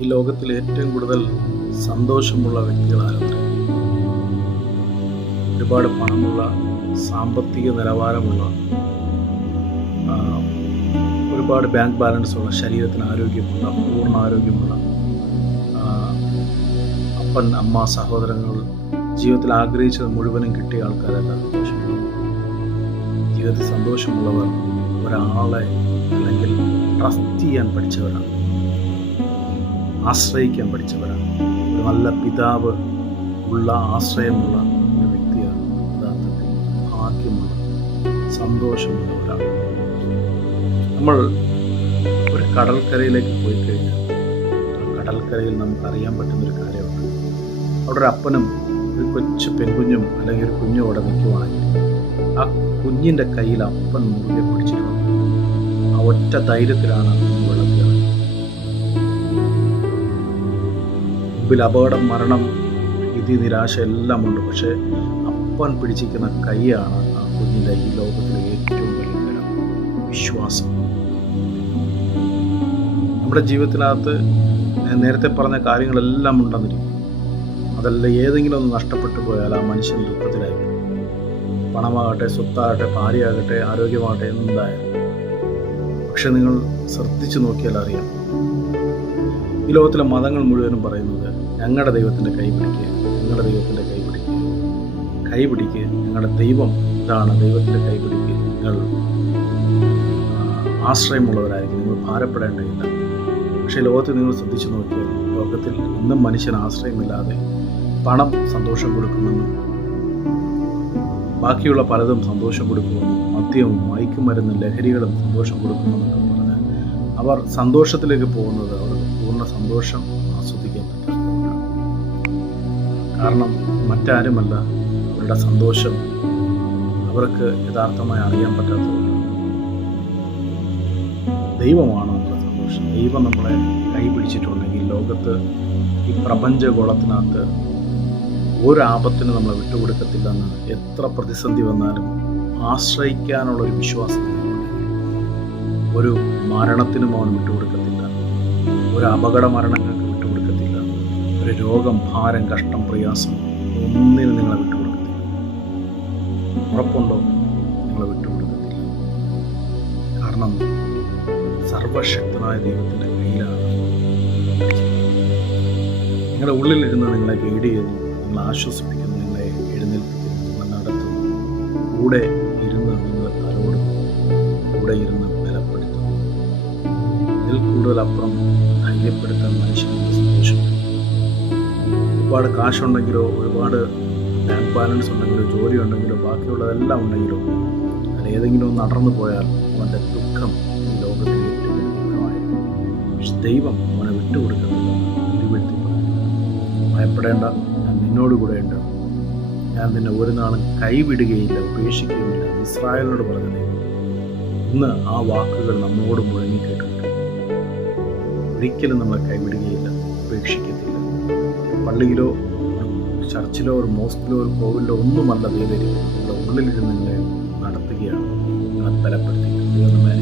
ഈ ലോകത്തിൽ ഏറ്റവും കൂടുതൽ സന്തോഷമുള്ള വ്യക്തികളാരൊക്കെ? ഒരുപാട് പണമുള്ള, സാമ്പത്തിക നിലവാരമുള്ള, ആ, ഒരുപാട് ബാങ്ക് ബാലൻസ് ഉള്ള, ശരീരത്തിന് ആരോഗ്യമുള്ള, പൂർണ്ണ ആരോഗ്യമുള്ള, ആ, അപ്പൻ, അമ്മ, സഹോദരങ്ങൾ, ജീവിതത്തിൽ ആഗ്രഹിച്ചത് മുഴുവനും കിട്ടിയ ആൾക്കാരല്ല സന്തോഷമുള്ളവർ. ജീവിതത്തിൽ സന്തോഷമുള്ളവർ ഒരാളെ അല്ലെങ്കിൽ ട്രസ്റ്റ് ചെയ്യാൻ പഠിച്ചവരാണ്, ആശ്രയിക്കാൻ പഠിച്ചവരാണ്. ഒരു നല്ല പിതാവ് ഉള്ള, ആശ്രയമുള്ള ഒരു വ്യക്തിയാണ് യഥാർത്ഥത്തിൽ ഭാഗ്യമുള്ള, സന്തോഷമുള്ളവരാണ്. നമ്മൾ ഒരു കടൽക്കരയിലേക്ക് പോയി കഴിഞ്ഞാൽ ആ കടൽക്കരയിൽ നമുക്കറിയാൻ പറ്റുന്നൊരു കാര്യമുണ്ട്. അവിടെ ഒരു അപ്പനും ഒരു കൊച്ചു പെൺകുഞ്ഞും അല്ലെങ്കിൽ ഒരു കുഞ്ഞും അവിടെ നിൽക്കുവാണെങ്കിൽ ആ കുഞ്ഞിൻ്റെ കയ്യിൽ അപ്പൻ മുറുകെ പിടിച്ചിട്ടുണ്ട്. ആ ഒറ്റ ധൈര്യത്തിലാണ് വെള്ളത്തിൽ മുമ്പിൽ അപകടം, മരണം, ഭീതി, നിരാശ എല്ലാം ഉണ്ട്. പക്ഷേ അപ്പൻ പിടിച്ചിരിക്കുന്ന കൈയാണ് ആ കുഞ്ഞിൻ്റെ ഈ ലോകത്തിലെ ഏറ്റവും വലിയ ബലം, വിശ്വാസം. നമ്മുടെ ജീവിതത്തിനകത്ത് നേരത്തെ പറഞ്ഞ കാര്യങ്ങളെല്ലാം ഉണ്ടെന്നിരിക്കും. അതെല്ലാം ഏതെങ്കിലും ഒന്ന് നഷ്ടപ്പെട്ടു പോയാൽ ആ മനുഷ്യൻ ദുഃഖത്തിലായി. പണമാകട്ടെ, സ്വത്താകട്ടെ, ഭാര്യയാകട്ടെ, ആരോഗ്യമാകട്ടെ, എന്തായാലും. പക്ഷെ നിങ്ങൾ ശ്രദ്ധിച്ചു നോക്കിയാൽ അറിയാം, ഈ ലോകത്തിലെ മതങ്ങൾ മുഴുവനും പറയുന്നത് ഞങ്ങളുടെ ദൈവത്തിൻ്റെ കൈ പിടിക്കുക, ഞങ്ങളുടെ ദൈവത്തിൻ്റെ കൈ പിടിക്കുക, കൈ പിടിക്കുക, ഞങ്ങളുടെ ദൈവം ഇതാണ്, ദൈവത്തിൻ്റെ കൈ പിടിക്കുക, നിങ്ങൾ ആശ്രയമുള്ളവരായിരിക്കും, നിങ്ങൾ ഭാരപ്പെടേണ്ടതില്ല. പക്ഷേ ലോകത്തിൽ നിങ്ങൾ ശ്രദ്ധിച്ചു നോക്കിയാൽ ലോകത്തിൽ ഇന്നും മനുഷ്യൻ ആശ്രയമില്ലാതെ പണം സന്തോഷം കൊടുക്കുമെന്നും ബാക്കിയുള്ള പലതും സന്തോഷം കൊടുക്കുമെന്നും മദ്യവും മയക്കുമരുന്നും ലഹരികളും സന്തോഷം കൊടുക്കുമെന്നൊക്കെ പറഞ്ഞ് അവർ സന്തോഷത്തിലേക്ക് പോകുന്നത് അവർക്ക് പൂർണ്ണ സന്തോഷം ആസ്വദിക്കാൻ പറ്റാത്തതുകൊണ്ടാണ്. കാരണം മറ്റാരുമല്ല അവരുടെ സന്തോഷം അവർക്ക് യഥാർത്ഥമായി അറിയാൻ പറ്റാത്തതുകൊണ്ട്. ദൈവമാണ് നമ്മുടെ സന്തോഷം. ദൈവം നമ്മളെ കൈ പിടിച്ചിട്ടുണ്ടെങ്കിൽ ലോകത്ത് ഈ പ്രപഞ്ചഗോളത്തിനകത്ത് ഒരാപത്തിന് നമ്മളെ വിട്ടുകൊടുക്കത്തില്ലെന്ന്, എത്ര പ്രതിസന്ധി വന്നാലും ആശ്രയിക്കാനുള്ളൊരു വിശ്വാസം ഒരു മരണത്തിനും അവൻ വിട്ടുകൊടുക്കത്തില്ല, ഒരു അപകട മരണങ്ങൾക്ക് വിട്ടുകൊടുക്കത്തില്ല, ഒരു രോഗം, ഭാരം, കഷ്ടം, പ്രയാസം ഒന്നിനും നിങ്ങളെ വിട്ടുകൊടുക്കത്തില്ല. ഉറപ്പുണ്ടോ? നിങ്ങളെ വിട്ടുകൊടുക്കത്തില്ല. കാരണം സർവശക്തനായ ദൈവത്തിൻ്റെ കയ്യിലാണ്. നിങ്ങളുടെ ഉള്ളിലിരുന്ന് നിങ്ങളെ ഗൈഡ് ചെയ്യുന്നു, നിങ്ങളെ ആശ്വസിപ്പിക്കുന്നു, നിങ്ങളെ എഴുന്നേൽപ്പിക്കുന്നു, നിങ്ങളെ നടത്തുന്നു, കൂടെ ഇരുന്ന് നിങ്ങളെ തലോടുന്നു, കൂടെ ഇരുന്ന് ബലപ്പെടുത്തുന്നു. ഇതിൽ കൂടുതലപ്പുറം ധൈര്യപ്പെടുത്താൻ മനുഷ്യർക്ക് സന്തോഷം. ഒരുപാട് കാശുണ്ടെങ്കിലോ, ഒരുപാട് ബാങ്ക് ബാലൻസ് ഉണ്ടെങ്കിലോ, ജോലി ഉണ്ടെങ്കിലോ, ബാക്കിയുള്ളതെല്ലാം ഉണ്ടെങ്കിലോ, അതിലേതെങ്കിലും നടന്നു പോയാൽ അവൻ്റെ ദുഃഖം ഈ ലോകത്തിൽ ഏറ്റവും ദുഃഖമായിരിക്കും. പക്ഷെ ദൈവം അവനെ വിട്ടുകൊടുക്കുന്നില്ല. വെളിപ്പെടുത്തി ഭയപ്പെടേണ്ട, ഞാൻ നിന്നോടുകൂടെ ഉണ്ട്, ഞാൻ നിന്നെ ഒരു നാളും കൈവിടുകയില്ല, ഉപേക്ഷിക്കുകയില്ല. ഇസ്രായേലിനോട് പറഞ്ഞ ദൈവം ഇന്ന് ആ വാക്കുകൾ നമ്മോട് മുഴങ്ങി കേട്ടിട്ടുണ്ട്. ഒരിക്കലും നമ്മളെ കൈവിടുകയില്ല, ഉപേക്ഷിക്കത്തില്ല. പള്ളിയിലോ ചർച്ചിലോ ഒരു മോസ്കിലോ ഒരു കോവിലോ ഒന്നുമല്ല ദൈവം നിങ്ങളുടെ ഉള്ളിലിരുന്ന് നിങ്ങളെ നടത്തുകയാണ്, നിങ്ങളെ ബലപ്പെടുത്തുകയാണ്. ദൈവം നമ്മെ